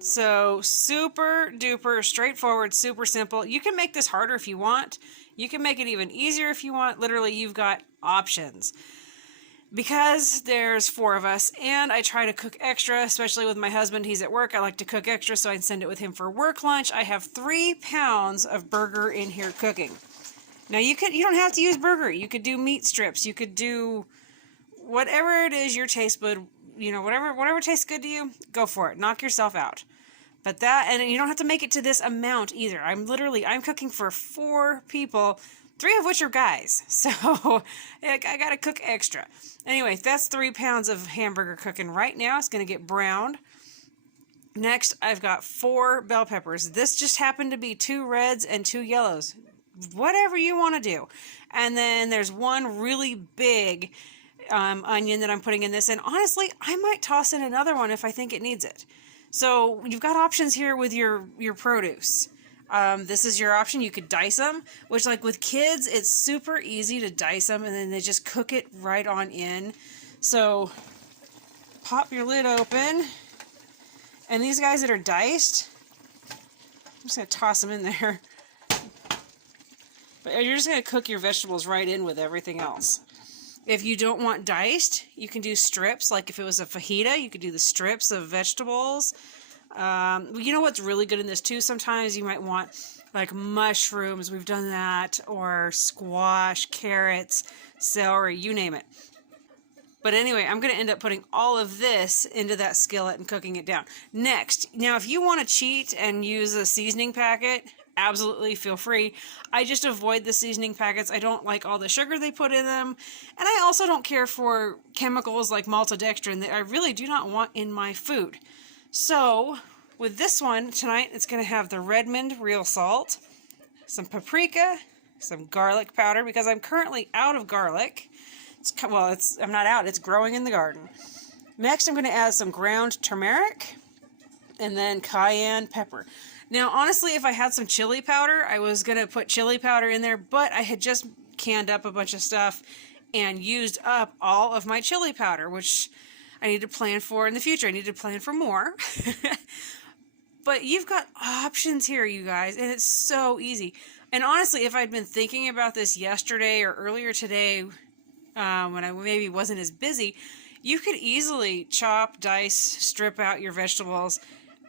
So super duper straightforward, super simple. You can make this harder if you want. You can make it even easier if you want. Literally, you've got options. Because there's 4 of us and I try to cook extra, especially with my husband, he's at work. I like to cook extra so I can send it with him for work lunch. I have 3 pounds of burger in here cooking. Now you don't have to use burger. You could do meat strips. You could do whatever it is your taste bud, whatever tastes good to you, go for it. Knock yourself out. But and you don't have to make it to this amount either. I'm cooking for 4 people, 3 of which are guys. So I gotta cook extra. Anyway, that's 3 pounds of hamburger cooking right now. It's gonna get browned. Next, I've got 4 bell peppers. This just happened to be 2 reds and 2 yellows. Whatever you want to do. And then there's 1 really big onion that I'm putting in this. And honestly, I might toss in another one if I think it needs it. So you've got options here with your produce. This is your option. You could dice them, which like with kids, it's super easy to dice them and then they just cook it right on in. So pop your lid open. And these guys that are diced, I'm just going to toss them in there. But you're just going to cook your vegetables right in with everything else. If you don't want diced, you can do strips. Like if it was a fajita, you could do the strips of vegetables. You know what's really good in this too? Sometimes you might want like mushrooms. We've done that. Or squash, carrots, celery, you name it. But anyway, I'm going to end up putting all of this into that skillet and cooking it down. Next, now if you want to cheat and use a seasoning packet, absolutely feel free. I just avoid the seasoning packets. I don't like all the sugar they put in them. And I also don't care for chemicals like maltodextrin that I really do not want in my food. So with this one tonight, it's going to have the Redmond real salt, some paprika, some garlic powder because I'm currently out of garlic. I'm not out, it's growing in the garden. Next, I'm going to add some ground turmeric and then cayenne pepper. Now, honestly, if I had some chili powder, I was going to put chili powder in there, but I had just canned up a bunch of stuff and used up all of my chili powder, which I need to plan for in the future. I need to plan for more. But you've got options here, you guys, and it's so easy. And honestly, if I'd been thinking about this yesterday or earlier today, when I maybe wasn't as busy, you could easily chop, dice, strip out your vegetables,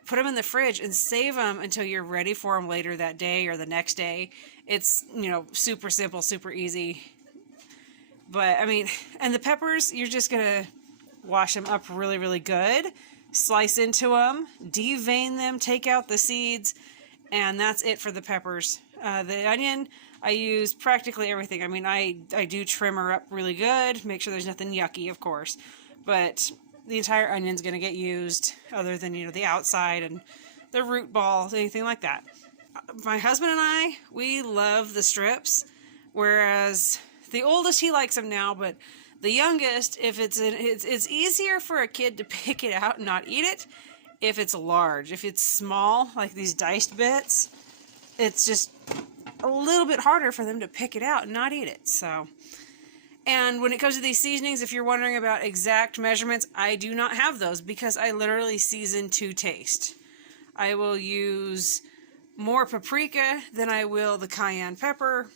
put them in the fridge, and save them until you're ready for them later that day or the next day. It's, super simple, super easy. But, I mean, and the peppers, you're just going to wash them up really, really good, slice into them, devein them, take out the seeds, and that's it for the peppers. The onion, I use practically everything. I mean, I do trim her up really good, make sure there's nothing yucky, of course. But the entire onion's going to get used, other than, the outside and the root balls, anything like that. My husband and I, we love the strips, whereas the oldest, he likes them now, but the youngest, if it's easier for a kid to pick it out and not eat it if it's large. If it's small, like these diced bits, it's just a little bit harder for them to pick it out and not eat it. So, and when it comes to these seasonings, if you're wondering about exact measurements, I do not have those because I literally season to taste. I will use more paprika than I will the cayenne pepper.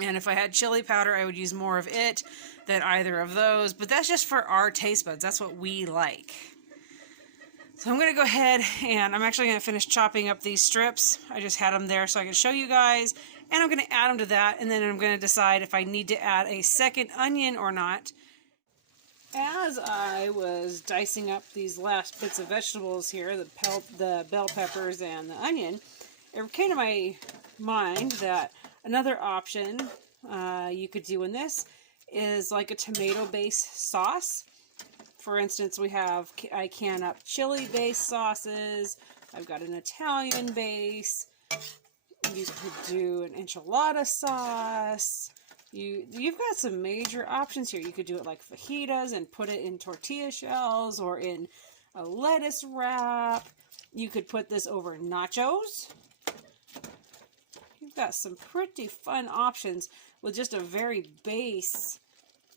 And if I had chili powder, I would use more of it than either of those. But that's just for our taste buds. That's what we like. So I'm going to go ahead and I'm actually going to finish chopping up these strips. I just had them there so I can show you guys. And I'm going to add them to that. And then I'm going to decide if I need to add a second onion or not. As I was dicing up these last bits of vegetables here, the bell peppers and the onion, it came to my mind that another option you could do in this is like a tomato-based sauce. For instance, I can up chili-based sauces. I've got an Italian base. You could do an enchilada sauce. You've got some major options here. You could do it like fajitas and put it in tortilla shells or in a lettuce wrap. You could put this over nachos. You've got some pretty fun options with just a very base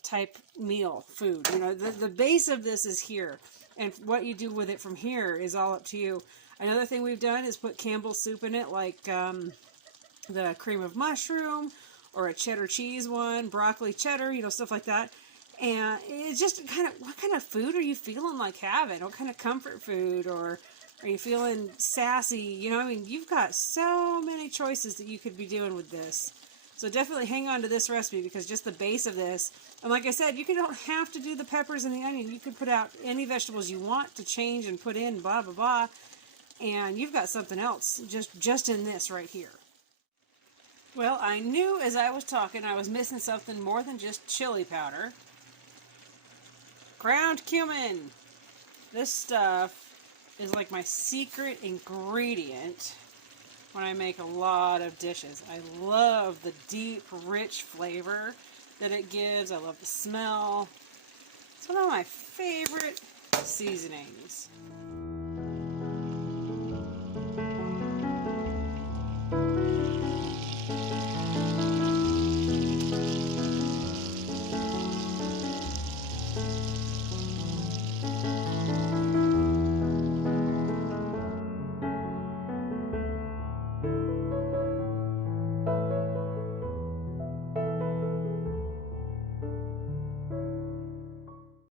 type meal food. The base of this is here. And what you do with it from here is all up to you. Another thing we've done is put Campbell's soup in it, like the cream of mushroom or a cheddar cheese one, broccoli cheddar, you know, stuff like that. And it's just kind of, what kind of food are you feeling like having? What kind of comfort food? Or are you feeling sassy? You know, I mean, you've got so many choices that you could be doing with this. So definitely hang on to this recipe, because just the base of this, and like I said, you don't have to do the peppers and the onion. You could put out any vegetables you want to change and put in, blah, blah, blah. And you've got something else just in this right here. Well, I knew as I was talking I was missing something more than just chili powder. Ground cumin. This stuff is like my secret ingredient when I make a lot of dishes. I love the deep, rich flavor that it gives. I love the smell. It's one of my favorite seasonings.